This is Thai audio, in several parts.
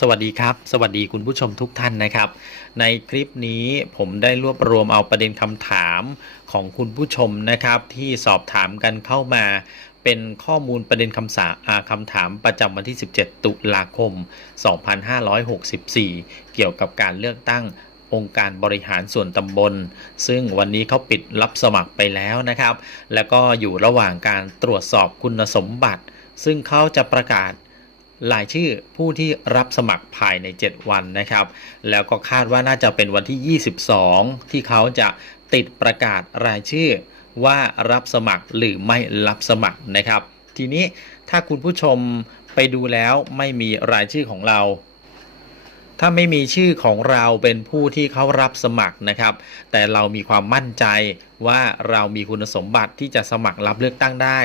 สวัสดีครับ สวัสดีคุณผู้ชมทุกท่านนะครับ ในคลิปนี้ผมได้รวบรวมเอาประเด็นคำถามของคุณผู้ชมนะครับ ที่สอบถามกันเข้ามา เป็นข้อมูลประเด็นคำสาอาคำถามประจำวันที่ 17 ตุลาคม 2564 เกี่ยวกับการเลือกตั้งองค์การบริหารส่วนตำบล ซึ่งวันนี้เขาปิดรับสมัครไปแล้วนะครับ แล้วก็อยู่ระหว่างการตรวจสอบคุณสมบัติ ซึ่งเขาจะประกาศ รายชื่อผู้ที่รับสมัครภายใน 7 วันนะครับ แล้วก็คาดว่าน่าจะเป็นวันที่ 22 ที่เขาจะติดประกาศรายชื่อว่ารับสมัครหรือไม่รับสมัครนะครับ ทีนี้ถ้าคุณผู้ชมไปดูแล้วไม่มีรายชื่อของเรา ถ้าไม่มีชื่อของเราเป็นผู้ที่เขารับสมัครนะครับ แต่เรามีความมั่นใจว่าเรามีคุณสมบัติที่จะสมัครรับเลือกตั้งได้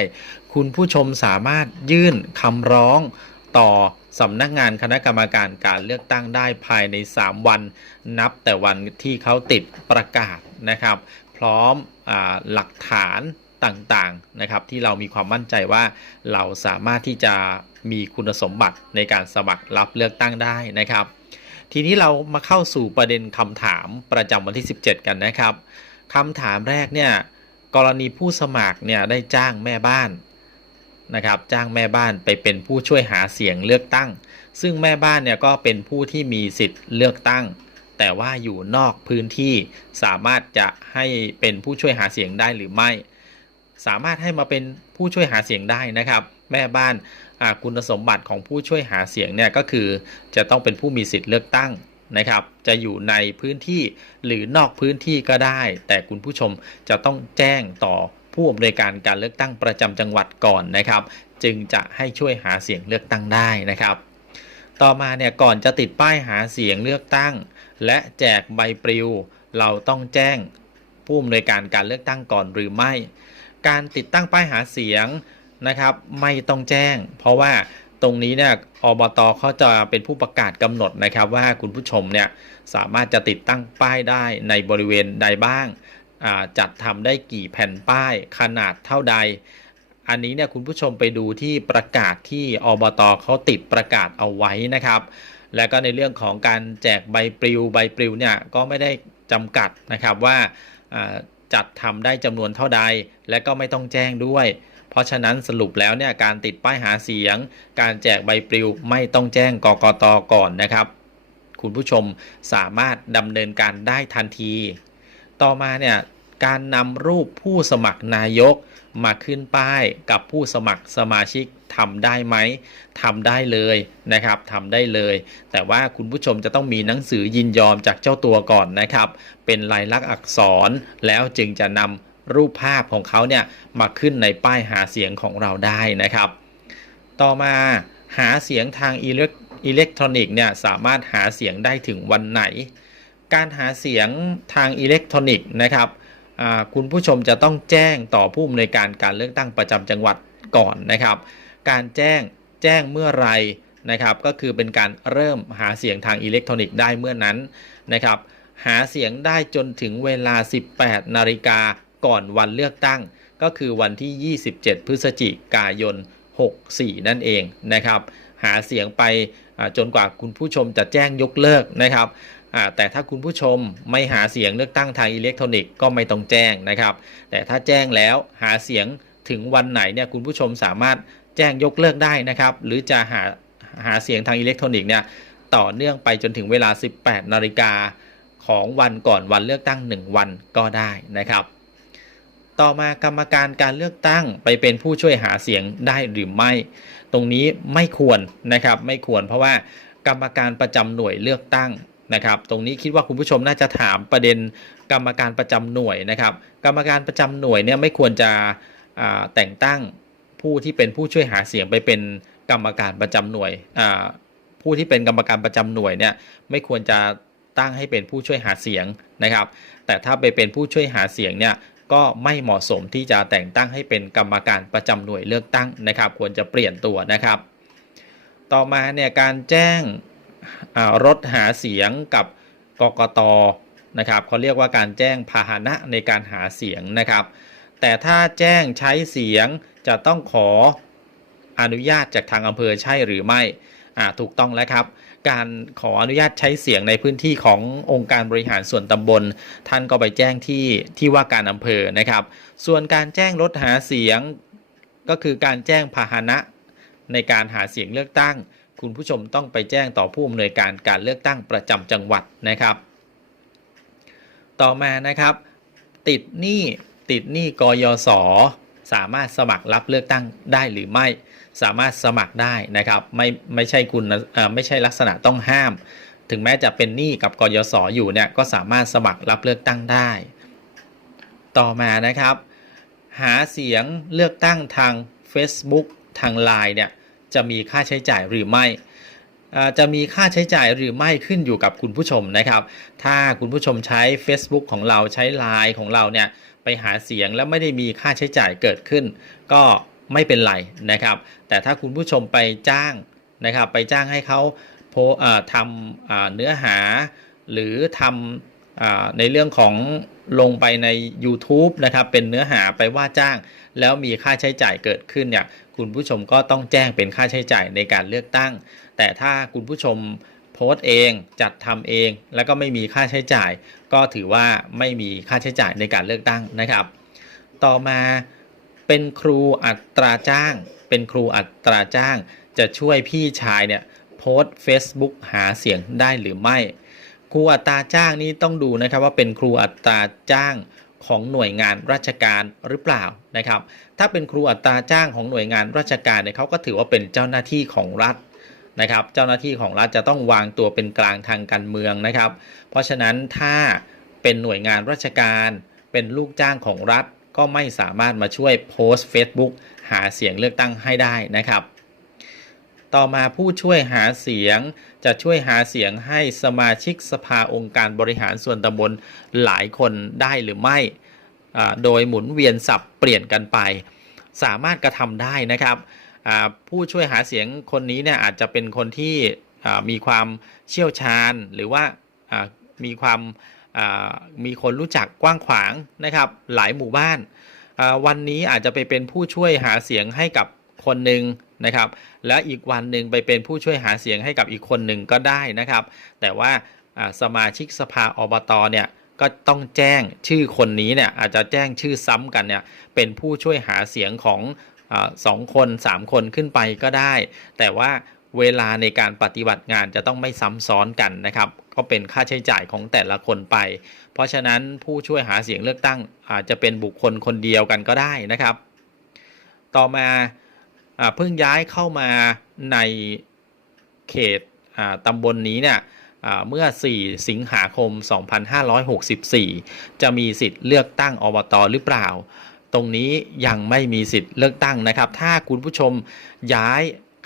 คุณผู้ชมสามารถยื่นคำร้อง ต่อสำนักงานคณะกรรมการการเลือกตั้งได้ภายใน 3 วันนับแต่วันที่เขาติดประกาศนะครับ พร้อมอหลักฐานต่างๆนะครับ ที่เรามีความมั่นใจว่าเราสามารถที่จะมีคุณสมบัติในการสมัครรับเลือกตั้งได้นะครับ ทีนี้เรามาเข้าสู่ประเด็นคำถามประจำวันที่ 17 กันนะครับคำถามแรกเนี่ยกรณีผู้สมัครเนี่ยได้จ้างแม่บ้าน นะครับจ้างแม่บ้านไปเป็นผู้ช่วยหาเสียงเลือกตั้ง ซึ่งแม่บ้านเนี่ยก็เป็นผู้ที่มีสิทธิ์เลือกตั้ง แต่ว่าอยู่นอกพื้นที่สามารถจะให้เป็นผู้ช่วยหาเสียงได้หรือไม่ สามารถให้มาเป็นผู้ช่วยหาเสียงได้นะครับ แม่บ้านคุณสมบัติของผู้ช่วยหาเสียงเนี่ยก็คือจะต้องเป็นผู้มีสิทธิ์เลือกตั้งนะครับ จะอยู่ในพื้นที่หรือนอกพื้นที่ก็ได้ แต่คุณผู้ชมจะต้องแจ้งต่อ ผู้อำนวยการการเลือกตั้งประจำจังหวัดก่อนนะครับ จึงจะให้ช่วยหาเสียงเลือกตั้งได้นะครับ ต่อมาเนี่ยก่อนจะติดป้ายหาเสียงเลือกตั้ง และแจกใบปลิว เราต้องแจ้งผู้อำนวยการการเลือกตั้งก่อนหรือไม่ การติดตั้งป้ายหาเสียงนะครับ ไม่ต้องแจ้ง เพราะว่าตรงนี้เนี่ยอบตเขาจะเป็นผู้ประกาศกำหนดนะครับ ว่าคุณผู้ชมเนี่ยสามารถจะติดตั้งป้ายได้ในบริเวณใดบ้าง จัดทำได้กี่แผ่นป้ายขนาดเท่าใด อันนี้เนี่ยคุณผู้ชมไปดูที่ประกาศที่อบตเขาติดประกาศเอาไว้นะครับ แล้วก็ในเรื่องของการแจกใบปลิวใบปลิวเนี่ยก็ไม่ได้จำกัดนะครับว่าอ่าจัดทำได้จำนวนเท่าใด และก็ไม่ต้องแจ้งด้วย เพราะฉะนั้นสรุปแล้วเนี่ยการติดป้ายหาเสียง การแจกใบปลิวไม่ต้องแจ้งกกตก่อนนะครับ คุณผู้ชมสามารถดำเนินการได้ทันที ต่อมาเนี่ยการนำรูปผู้สมัครนายกมาขึ้นป้ายกับผู้สมัครสมาชิกทำได้ไหมทำได้เลยนะครับทำได้เลย แต่ว่าคุณผู้ชมจะต้องมีหนังสือยินยอมจากเจ้าตัวก่อนนะครับ เป็นลายลักษณ์อักษรแล้วจึงจะนำรูปภาพของเขาเนี่ยมาขึ้นในป้ายหาเสียงของเราได้นะครับ ต่อมาหาเสียงทางอิเล็กอิเล็กทรอนิกส์เนี่ยสามารถหาเสียงได้ถึงวันไหน การหาเสียงทางอิเล็กทรอนิกส์นะครับคุณผู้ชมจะต้องแจ้งต่อผู้อำนวยการการเลือกตั้งประจำจังหวัดก่อนนะครับ การแจ้งแจ้งเมื่อไหรนะครับ ก็คือเป็นการเริ่มหาเสียงทางอิเล็กทรอนิกส์ได้เมื่อนั้นนะครับ หาเสียงได้จนถึงเวลา 18 นาฬิกาก่อนวันเลือกตั้ง ก็คือวันที่ 27 พฤศจิกายน 64 นั่นเองนะครับ หาเสียงไปจนกว่าคุณผู้ชมจะแจ้งยกเลิกนะครับ แต่ถ้าคุณผู้ชมไม่หาเสียงเลือกตั้งทางอิเล็กทรอนิกส์ก็ไม่ต้องแจ้งนะครับ แต่ถ้าแจ้งแล้วหาเสียงถึงวันไหนเนี่ยคุณผู้ชมสามารถแจ้งยกเลิกได้นะครับ หรือจะหาหาเสียงทางอิเล็กทรอนิกส์เนี่ยต่อเนื่องไปจนถึงเวลา 18 นาฬิกาของวันก่อนวันเลือกตั้ง 1 วันก็ได้นะครับ ต่อมากรรมการการเลือกตั้งไปเป็นผู้ช่วยหาเสียงได้หรือไม่ ตรงนี้ไม่ควรนะครับไม่ควรเพราะว่ากรรมการประจำหน่วยเลือกตั้ง นะครับตรงนี้คิดว่าคุณผู้ชมน่าจะถามประเด็นกรรมการประจำหน่วยนะครับ กรรมการประจำหน่วยเนี่ยไม่ควรจะแต่งตั้งผู้ที่เป็นผู้ช่วยหาเสียงไปเป็นกรรมการประจำหน่วยผู้ที่เป็นกรรมการประจำหน่วยเนี่ยไม่ควรจะตั้งให้เป็นผู้ช่วยหาเสียงนะครับ แต่ถ้าไปเป็นผู้ช่วยหาเสียงเนี่ยก็ไม่เหมาะสมที่จะแต่งตั้งให้เป็นกรรมการประจำหน่วยเลือกตั้งนะครับ ควรจะเปลี่ยนตัวนะครับ ต่อมาเนี่ยการแจ้ง รถหาเสียงกับกกตนะครับเขาเรียกว่าการแจ้งพาหนะในการหาเสียงนะครับ แต่ถ้าแจ้งใช้เสียงจะต้องขออนุญาตจากทางอำเภอใช่หรือไม่อ่าถูกต้องแล้วครับ การขออนุญาตใช้เสียงในพื้นที่ขององค์การบริหารส่วนตำบล ท่านก็ไปแจ้งที่ที่ว่าการอำเภอนะครับ ส่วนการแจ้งรถหาเสียงก็คือการแจ้งพาหนะในการหาเสียงเลือกตั้ง คุณผู้ชมต้องไปแจ้งต่อผู้อำนวยการการเลือกตั้งประจำจังหวัดนะครับ ต่อมานะครับ ติดหนี้ติดหนี้กยศสามารถสมัครรับเลือกตั้งได้หรือไม่ สามารถสมัครได้นะครับ ไม่ไม่ใช่คุณไม่ใช่ลักษณะต้องห้าม ถึงแม้จะเป็นหนี้กับกยศอยู่เนี่ยก็สามารถสมัครรับเลือกตั้งได้ ต่อมานะครับ หาเสียงเลือกตั้งทาง Facebook ทาง Line เนี่ย จะมีค่าใช้จ่ายหรือไม่จะมีค่าใช้จ่ายหรือไม่ขึ้นอยู่กับคุณผู้ชมนะครับ ถ้าคุณผู้ชมใช้ Facebook ของเราใช้ Line ของเราเนี่ยไปหาเสียงแล้วไม่ได้มีค่าใช้จ่ายเกิดขึ้น ก็ไม่เป็นไรนะครับ แต่ถ้าคุณผู้ชมไปจ้างนะครับไปจ้างให้เขาโพทำเนื้อหา หรือทำอในเรื่องของลงไปใน YouTube นะครับเป็นเนื้อหาไปว่าจ้าง แล้วมีค่าใช้จ่ายเกิดขึ้นเนี่ย คุณผู้ชมก็ต้องแจ้งเป็นค่าใช้จ่ายในการเลือกตั้ง แต่ถ้าคุณผู้ชมโพสต์เองจัดทำเอง แล้วก็ไม่มีค่าใช้จ่าย ก็ถือว่าไม่มีค่าใช้จ่ายในการเลือกตั้งนะครับ ต่อมาเป็นครูอัตราจ้าง เป็นครูอัตราจ้าง จะช่วยพี่ชายเนี่ยโพสต์ Facebook หาเสียงได้หรือไม่ ครูอัตราจ้างนี้ต้องดูนะครับว่าเป็นครูอัตราจ้าง ของหน่วยงานราชการหรือเปล่านะครับ ถ้าเป็นครูอัตราจ้างของหน่วยงานราชการเนี่ยเขาก็ถือว่าเป็นเจ้าหน้าที่ของรัฐนะครับ เจ้าหน้าที่ของรัฐจะต้องวางตัวเป็นกลางทางการเมืองนะครับ เพราะฉะนั้นถ้าเป็นหน่วยงานราชการเป็นลูกจ้างของรัฐก็ไม่สามารถมาช่วยโพสต์ Facebook หาเสียงเลือกตั้งให้ได้นะครับ ต่อมาผู้ช่วยหาเสียง จะช่วยหาเสียงให้สมาชิกสภาองค์การบริหารส่วนตำบลหลายคนได้หรือไม่ โดยหมุนเวียนสับเปลี่ยนกันไป สามารถกระทำได้นะครับผู้ช่วยหาเสียงคนนี้เนี่ยอาจจะเป็นคนที่มีความเชี่ยวชาญ หรือว่ามีความมีคนรู้จักกว้างขวางนะครับหลายหมู่บ้าน วันนี้อาจจะไปเป็นผู้ช่วยหาเสียงให้กับ คนหนึ่งนะครับ แล้วอีกวันหนึ่งไปเป็นผู้ช่วยหาเสียงให้กับอีกคนหนึ่งก็ได้นะครับ แต่ว่าสมาชิกสภาอบตเนี่ยก็ต้องแจ้งชื่อคนนี้เนี่ยอาจจะแจ้งชื่อซ้ำกันเนี่ยเป็นผู้ช่วยหาเสียงของอสองคนสามคนขึ้นไปก็ได้ แต่ว่าเวลาในการปฏิบัติงานจะต้องไม่ซ้ำซ้อนกันนะครับ ก็เป็นค่าใช้จ่ายของแต่ละคนไป เพราะฉะนั้นผู้ช่วยหาเสียงเลือกตั้งอาจจะเป็นบุคคลคนเดียวกันก็ได้นะครับ ต่อมา เพิ่งย้ายเข้ามาในเขตตำบลนนี้เนี่ยเมื่อ 4 สิงหาคม 2564 จะมีสิทธิ์เลือกตั้งอบตหรือเปล่า ตรงนี้ยังไม่มีสิทธิ์เลือกตั้งนะครับ ถ้าคุณผู้ชมย้าย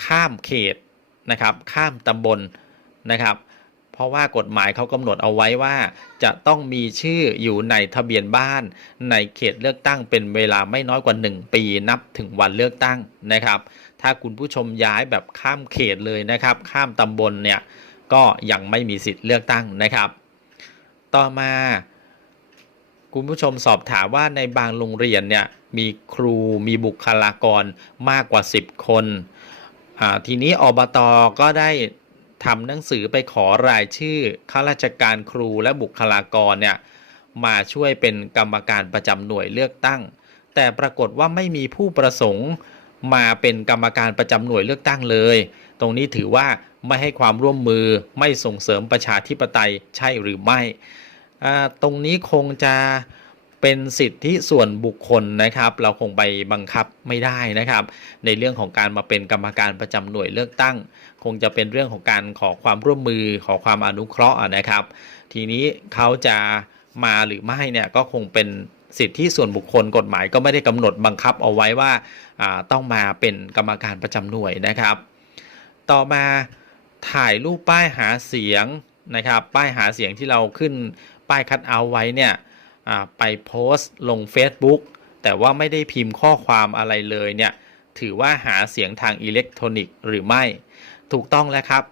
ข้ามเขตนะครับ ข้ามตำบลนะครับ ราะว่ากฎหมายเขากำหนดเอาไว้ว่า จะต้องมีชื่ออยู่ในทะเบียนบ้าน ในเขตเลือกตั้งเป็นเวลาไม่น้อยกว่า 1 ปีนับถึงวันเลือกตั้งนะครับ ถ้าคุณผู้ชมย้ายแบบข้ามเขตเลยนะครับ ข้ามตำบลเนี่ยก็ยังไม่มีสิทธิ์เลือกตั้งนะครับ ต่อมาคุณผู้ชมสอบถามว่าในบางโรงเรียนเนี่ยมีครูมีบุคลากรมากกว่า 10 คน ทีนี้อบตก็ได้ ทำหนังสือไปขอรายชื่อข้าราชการครูและบุคลากรเนี่ยมาช่วยเป็นกรรมการประจำหน่วยเลือกตั้ง แต่ปรากฏว่าไม่มีผู้ประสงค์มาเป็นกรรมการประจำหน่วยเลือกตั้งเลย ตรงนี้ถือว่าไม่ให้ความร่วมมือไม่ส่งเสริมประชาธิปไตยใช่หรือไม่ ตรงนี้คงจะเป็นสิทธิส่วนบุคคลนะครับ เราคงไปบังคับไม่ได้นะครับ ในเรื่องของการมาเป็นกรรมการประจำหน่วยเลือกตั้ง คงจะเป็นเรื่องของการขอความร่วมมือขอความอนุเคราะห์นะครับ ทีนี้เขาจะมาหรือไม่เนี่ยก็คงเป็นสิทธิส่วนบุคคลกฎหมายก็ไม่ได้กำหนดบังคับเอาไว้ว่าาต้องมาเป็นกรรมการประจำหน่วยนะครับ ต่อมาถ่ายรูปป้ายหาเสียงนะครับ ป้ายหาเสียงที่เราขึ้นป้ายคัดเอาไว้เนี่ยไปโพสต์ลง Facebook แต่ว่าไม่ได้พิมพ์ข้อความอะไรเลยเนี่ยถือว่าหาเสียงทางอิเล็กทรอนิกส์หรือไม่ ถูกต้องแล้วครับ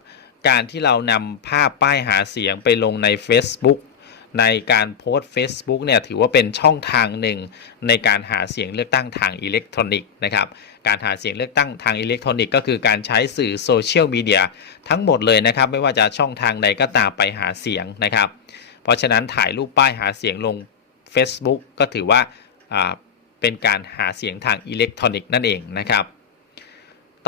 การที่เรานำภาพป้ายหาเสียงไปลงใน Facebook ในการโพสต์ Facebook เนี่ยถือว่าเป็นช่องทางหนึ่ง ในการหาเสียงเลือกตั้งทางอิเล็กทรอนิกส์นะครับ การหาเสียงเลือกตั้งทางอิเล็กทรอนิกส์ก็คือการใช้สื่อโซเชียลมีเดียทั้งหมดเลยนะครับ ไม่ว่าจะช่องทางใดก็ตามไปหาเสียงนะครับ เพราะฉะนั้นถ่ายรูปป้ายหาเสียงลง Facebook ก็ถือว่าอ่าเป็นการหาเสียงทางอิเล็กทรอนิกส์นั่นเองนะครับ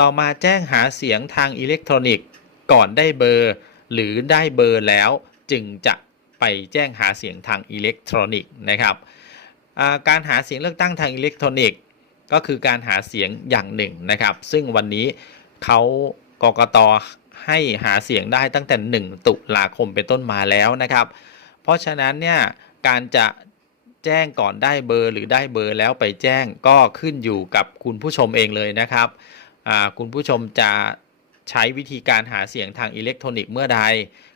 ต่อมาแจ้งหาเสียงทางอิเล็กทรอนิกส์ ก่อนได้เบอร์ หรือได้เบอร์แล้วจึงจะไปแจ้งหาเสียงทางอิเล็กทรอนิกส์นะครับการหาเสียงเลือกตั้งทางอิเล็กทรอนิกส์ ก็คือการหาเสียงอย่างหนึ่งนะครับ ซึ่งวันนี้เขากกตให้หาเสียงได้ตั้งแต่ 1 ตุลาคมเป็นต้นมาแล้วนะครับ เพราะฉะนั้นเนี่ยการจะแจ้งก่อนได้เบอร์หรือได้เบอร์แล้วไปแจ้งก็ขึ้นอยู่กับคุณผู้ชมเองเลยนะครับ คุณผู้ชมจะใช้วิธีการหาเสียงทางอิเล็กทรอนิกส์เมื่อใด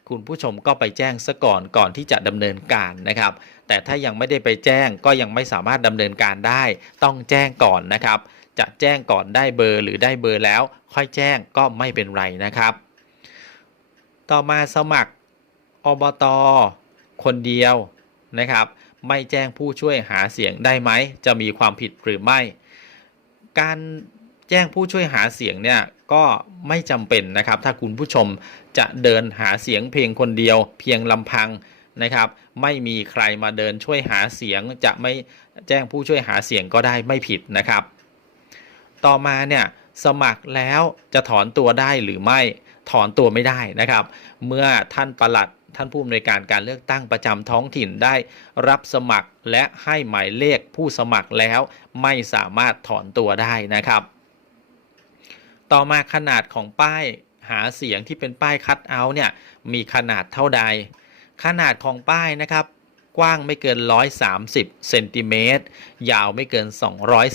คุณผู้ชมก็ไปแจ้งซะก่อนก่อนที่จะดำเนินการนะครับ แต่ถ้ายังไม่ได้ไปแจ้งก็ยังไม่สามารถดำเนินการได้ ต้องแจ้งก่อนนะครับ จะแจ้งก่อนได้เบอร์หรือได้เบอร์แล้ว ค่อยแจ้งก็ไม่เป็นไรนะครับ ต่อมาสมัครอบตคนเดียวนะครับ ไม่แจ้งผู้ช่วยหาเสียงได้ไหม จะมีความผิดหรือไม่ การ แจ้งผู้ช่วยหาเสียงเนี่ยก็ไม่จำเป็นนะครับ ถ้าคุณผู้ชมจะเดินหาเสียงเพียงคนเดียว เพียงลำพังนะครับ ไม่มีใครมาเดินช่วยหาเสียง จะไม่แจ้งผู้ช่วยหาเสียงก็ได้ไม่ผิดนะครับ ต่อมาเนี่ยสมัครแล้วจะถอนตัวได้หรือไม่ถอนตัวไม่ได้นะครับ เมื่อท่านประหลัดท่านผู้อำนวยการการเลือกตั้งประจำท้องถิ่นได้รับสมัครและให้หมายเลขผู้สมัครแล้ว ไม่สามารถถอนตัวได้นะครับ ต่อมาขนาดของป้ายหาเสียงที่เป็นป้ายคัดเอาท์เนี่ยมีขนาดเท่าใด ขนาดของป้ายนะครับ กว้างไม่เกิน 130เซนติเมตรยาวไม่เกิน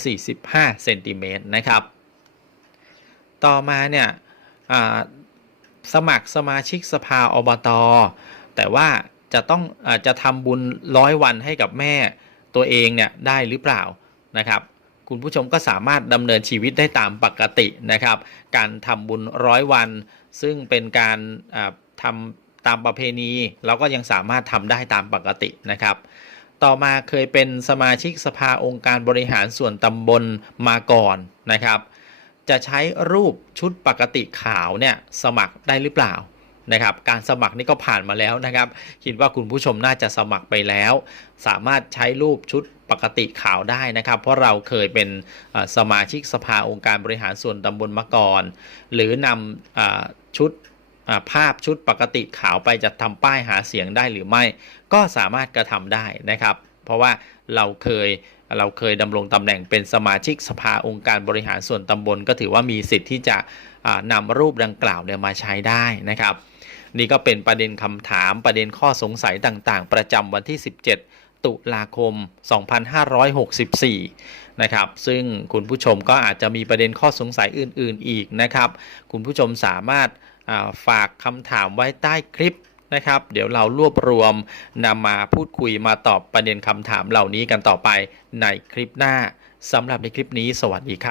245เซนติเมตรนะครับ ต่อมาเนี่ยสมัครสมาชิกสภาอบตแต่ว่าจะต้องอจะทำบุญร้อยวันให้กับแม่ตัวเองเนี่ยได้หรือเปล่านะครับ คุณผู้ชมก็สามารถดำเนินชีวิตได้ตามปกตินะครับ การทำบุญร้อยวัน ซึ่งเป็นการทำตามประเพณี เราก็ยังสามารถทำได้ตามปกตินะครับ ต่อมาเคยเป็นสมาชิกสภาองค์การบริหารส่วนตำบลมาก่อนนะครับ จะใช้รูปชุดปกติขาวเนี่ยสมัครได้หรือเปล่านะครับการสมัครนี่ก็ผ่านมาแล้วนะครับ คิดว่าคุณผู้ชมน่าจะสมัครไปแล้ว สามารถใช้รูปชุด ปกติขาวได้นะครับ เพราะเราเคยเป็นสมาชิกสภาองค์การบริหารส่วนตำบลมาก่อน หรือนำอชุดภาพชุดปกติขาวไปจะทำป้ายหาเสียงได้หรือไม่ ก็สามารถกระทำได้นะครับ เพราะว่าเราเคยเราเคยดำรงตำแหน่งเป็นสมาชิกสภาองค์การบริหารส่วนตำบล ก็ถือว่ามีสิทธิ์ที่จะนำรูปดังกล่าวเนี่ยมาใช้ได้นะครับ นี่ก็เป็นประเด็นคำถามประเด็นข้อสงสัยต่างๆ ประจำวันที่ 17 ตุลาคม 2564 นะครับ ซึ่งคุณผู้ชมก็อาจจะมีประเด็นข้อสงสัยอื่น ๆ อีกนะครับ คุณผู้ชมสามารถาฝากคำถามไว้ใต้คลิปนะครับ เดี๋ยวเรารวบรวมนำมาพูดคุยมาตอบประเด็นคำถามเหล่านี้กันต่อไปในคลิปหน้าสำหรับในคลิปนี้ สวัสดีครับ